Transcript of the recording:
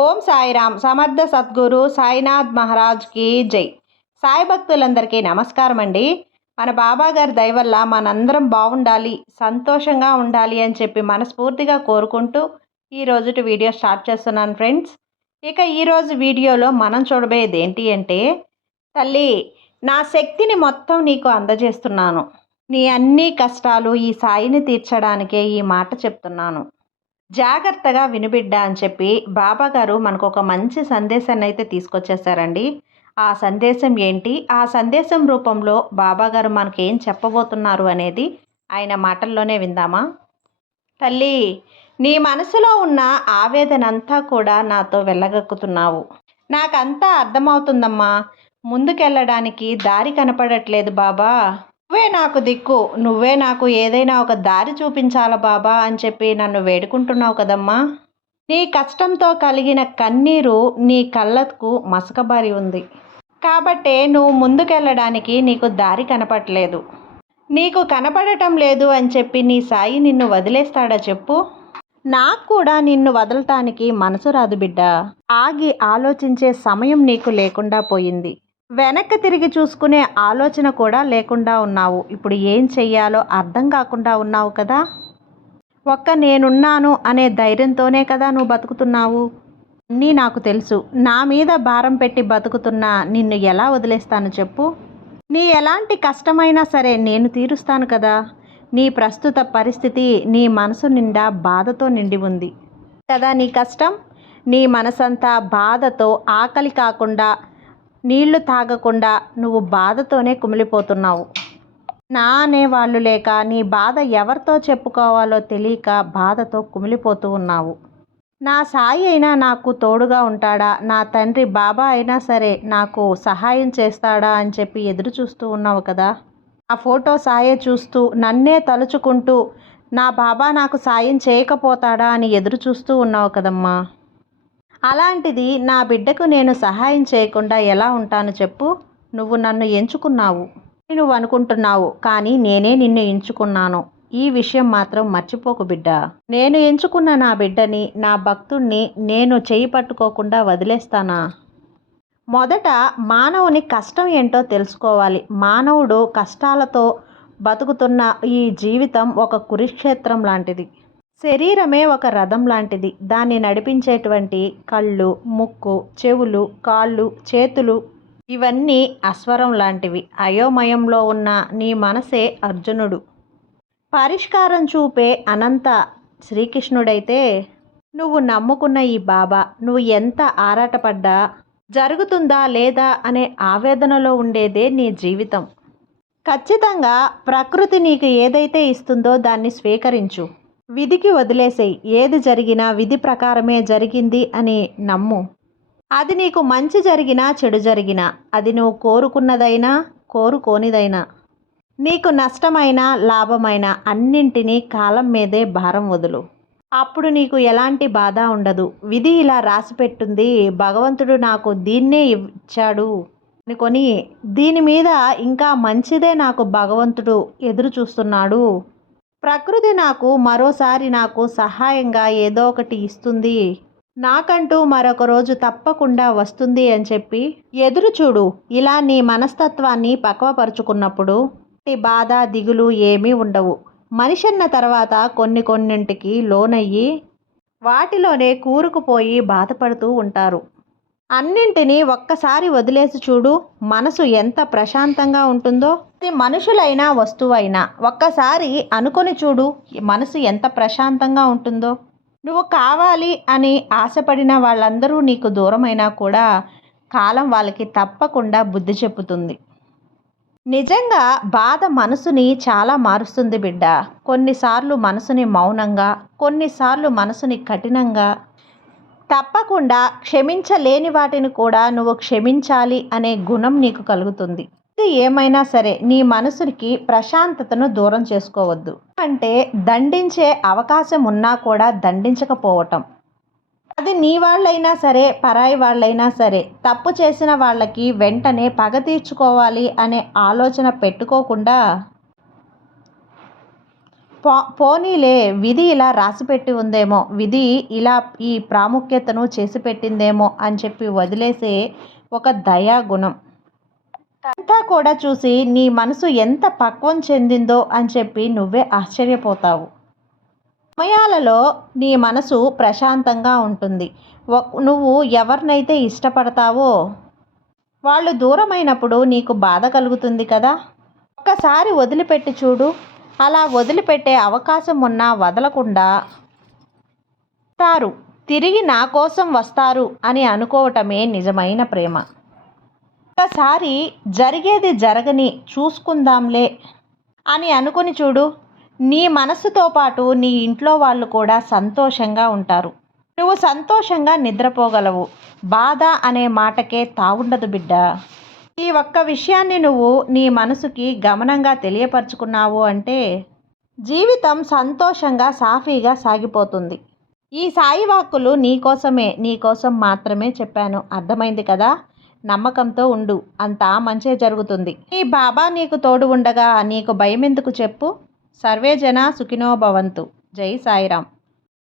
ఓం సాయిరామ్. సమర్థ సద్గురు సాయినాథ్ మహారాజ్కి జై. సాయి భక్తులందరికీ నమస్కారం అండి. మన బాబా గారి మనందరం బాగుండాలి సంతోషంగా ఉండాలి అని చెప్పి మనస్ఫూర్తిగా కోరుకుంటూ ఈ రోజుటి వీడియో స్టార్ట్ చేస్తున్నాను ఫ్రెండ్స్. ఇక ఈరోజు వీడియోలో మనం చూడబోయేది ఏంటి అంటే తల్లి నా శక్తిని మొత్తం నీకు అందజేస్తున్నాను. నీ అన్ని కష్టాలు ఈ సాయిని తీర్చడానికే ఈ మాట చెప్తున్నాను. జాగ్రత్తగా వినుబిడ్డ అని చెప్పి బాబాగారు మనకు ఒక మంచి సందేశాన్ని అయితే తీసుకొచ్చేసారండి. ఆ సందేశం ఏంటి? ఆ సందేశం రూపంలో బాబాగారు మనకేం చెప్పబోతున్నారు అనేది ఆయన మాటల్లోనే విందామా? తల్లి నీ మనసులో ఉన్న ఆవేదన అంతా కూడా నాతో వెళ్ళగక్కుతున్నావు నాకంతా అర్థమవుతుందమ్మా. ముందుకెళ్ళడానికి దారి కనపడట్లేదు బాబా. నువ్వే నాకు దిక్కు నువ్వే నాకు ఏదైనా ఒక దారి చూపించాల బాబా అని చెప్పి నన్ను వేడుకుంటున్నావు కదమ్మా. నీ కష్టంతో కలిగిన కన్నీరు నీ కళ్ళకు మసకబారి ఉంది. కాబట్టే నువ్వు ముందుకెళ్ళడానికి నీకు దారి కనపడలేదు. నీకు కనపడటం లేదు అని చెప్పి నీ సాయి నిన్ను వదిలేస్తాడా చెప్పు. నాకు కూడా నిన్ను వదలటానికి మనసు రాదు బిడ్డ. ఆగి ఆలోచించే సమయం నీకు లేకుండా పోయింది. వెనక్కి తిరిగి చూసుకునే ఆలోచన కూడా లేకుండా ఉన్నావు. ఇప్పుడు ఏం చెయ్యాలో అర్థం కాకుండా ఉన్నావు కదా? ఒక్క నేనున్నాను అనే ధైర్యంతోనే కదా నువ్వు బతుకుతున్నావు? అన్నీ నాకు తెలుసు. నా మీద భారం పెట్టి బతుకుతున్నా నిన్ను ఎలా వదిలేస్తాను చెప్పు? నీ ఎలాంటి కష్టమైనా సరే నేను తీరుస్తాను కదా. నీ ప్రస్తుత పరిస్థితి నీ మనసు నిండా బాధతో నిండి ఉంది. కదా నీ కష్టం? నీ మనసంతా బాధతో ఆకలి కాకుండా నీళ్ళు తాగకుండా నువ్వు బాధతోనే కుమిలిపోతున్నావు. నా అనేవాళ్ళు లేక నీ బాధ ఎవరితో చెప్పుకోవాలో తెలియక బాధతో కుమిలిపోతూ ఉన్నావు. నా సాయి అయినా నాకు తోడుగా ఉంటాడా? నా తండ్రి బాబా అయినా సరే నాకు సహాయం చేస్తాడా అని చెప్పి ఎదురు చూస్తూ ఉన్నావు కదా? ఆ ఫోటో సాయే చూస్తూ నన్నే తలుచుకుంటూ నా బాబా నాకు సాయం చేయకపోతాడా అని ఎదురు చూస్తూ ఉన్నావు కదమ్మా. అలాంటిది నా బిడ్డకు నేను సహాయం చేయకుండా ఎలా ఉంటాను చెప్పు? నువ్వు నన్ను ఎంచుకున్నావు. నువ్వు అనుకుంటున్నావు కానీ నేనే నిన్ను ఎంచుకున్నాను. ఈ విషయం మాత్రం మర్చిపోకు బిడ్డ. నేను ఎంచుకున్న నా బిడ్డని నా భక్తుణ్ణి నేను చేయి పట్టుకోకుండా వదిలేస్తానా? మొదట మానవుని కష్టం ఏంటో తెలుసుకోవాలి. మానవుడు కష్టాలతో బతుకుతున్న ఈ జీవితం ఒక కురుక్షేత్రం లాంటిది. శరీరమే ఒక రథం లాంటిది. దాన్ని నడిపించేటువంటి కళ్ళు ముక్కు చెవులు కాళ్ళు చేతులు ఇవన్నీ అస్వరం లాంటివి. అయోమయంలో ఉన్న నీ మనసే అర్జునుడు. పరిష్కారం చూపే అనంత శ్రీకృష్ణుడైతే నువ్వు నమ్ముకున్న ఈ బాబా. నువ్వు ఎంత ఆరాటపడ్డా జరుగుతుందా లేదా అనే ఆవేదనలో ఉండేదే నీ జీవితం. ఖచ్చితంగా ప్రకృతి నీకు ఏదైతే ఇస్తుందో దాన్ని స్వీకరించు. విధికి వదిలేసేయి. ఏది జరిగినా విధి ప్రకారమే జరిగింది అని నమ్ము. అది నీకు మంచి జరిగినా చెడు జరిగినా అది నువ్వు కోరుకున్నదైనా కోరుకోనిదైనా. నీకు నష్టమైన లాభమైన అన్నింటినీ కాలం మీదే భారం వదులు. అప్పుడు నీకు ఎలాంటి బాధ ఉండదు. విధి ఇలా రాసిపెట్టుంది భగవంతుడు నాకు దీన్నే ఇచ్చాడు అనుకొని దీని మీద ఇంకా మంచిదే నాకు భగవంతుడు ఎదురు చూస్తున్నాడు. ప్రకృతి నాకు మరోసారి నాకు సహాయంగా ఏదో ఒకటి ఇస్తుంది. నాకంటూ మరొక రోజు తప్పకుండా వస్తుంది అని చెప్పి ఎదురు చూడు. ఇలా నీ మనస్తత్వాన్ని పక్వపరుచుకున్నప్పుడు బాధ దిగులు ఏమీ ఉండవు. మనిషి అన్న తర్వాత కొన్ని కొన్నింటికి లోనయ్యి వాటిలోనే కూరుకుపోయి బాధపడుతూ ఉంటారు. అన్నింటినీ ఒక్కసారి వదిలేసి చూడు మనసు ఎంత ప్రశాంతంగా ఉంటుందో. అది మనుషులైనా వస్తువైనా ఒక్కసారి అనుకొని చూడు మనసు ఎంత ప్రశాంతంగా ఉంటుందో. నువ్వు కావాలి అని ఆశపడిన వాళ్ళందరూ నీకు దూరమైనా కూడా కాలం వాళ్ళకి తప్పకుండా బుద్ధి చెప్పుతుంది నిజంగా బాధ మనసుని చాలా మారుస్తుంది బిడ్డ. కొన్నిసార్లు మనసుని మౌనంగా కొన్నిసార్లు మనసుని కఠినంగా తప్పకుండా క్షమించలేని వాటిని కూడా నువ్వు క్షమించాలి అనే గుణం నీకు కలుగుతుంది. ఇది ఏమైనా సరే నీ మనసుకి ప్రశాంతతను దూరం చేసుకోవద్దు. అంటే దండించే అవకాశం ఉన్నా కూడా దండించకపోవటం. అది నీ వాళ్ళైనా సరే పరాయి వాళ్ళైనా సరే తప్పు చేసిన వాళ్ళకి వెంటనే పగ తీర్చుకోవాలి అనే ఆలోచన పెట్టుకోకుండా పో పోనీలే విధి ఇలా రాసిపెట్టి ఉందేమో విధి ఇలా ఈ ప్రాముఖ్యతను చేసి పెట్టిందేమో అని చెప్పి వదిలేసే ఒక దయా గుణం అంతా కూడా చూసి నీ మనసు ఎంత పక్వం చెందిందో అని చెప్పి నువ్వే ఆశ్చర్యపోతావు. సమయాలలో నీ మనసు ప్రశాంతంగా ఉంటుంది. నువ్వు ఎవరినైతే ఇష్టపడతావో వాళ్ళు దూరమైనప్పుడు నీకు బాధ కలుగుతుంది కదా? ఒక్కసారి వదిలిపెట్టి చూడు. అలా వదిలిపెట్టే అవకాశం ఉన్నా వదలకుండా వస్తారు. తిరిగి నా కోసం వస్తారు అని అనుకోవటమే నిజమైన ప్రేమ. ఒక్కసారి జరిగేది జరగని చూసుకుందాంలే అని అనుకుని చూడు. నీ మనసుతో పాటు నీ ఇంట్లో వాళ్ళు కూడా సంతోషంగా ఉంటారు. నువ్వు సంతోషంగా నిద్రపోగలవు. బాధ అనే మాటకే తావుండదు బిడ్డ. ఈ ఒక్క విషయాన్ని నువ్వు నీ మనసుకి గమనంగా తెలియపరుచుకున్నావు అంటే జీవితం సంతోషంగా సాఫీగా సాగిపోతుంది. ఈ సాయి వాక్కులు నీకోసమే నీకోసం మాత్రమే చెప్పాను. అర్థమైంది కదా? నమ్మకంతో ఉండు. అంతా మంచే జరుగుతుంది. నీ బాబా నీకు తోడు ఉండగా నీకు భయం ఎందుకు చెప్పు? సర్వే జన జై సాయిరాం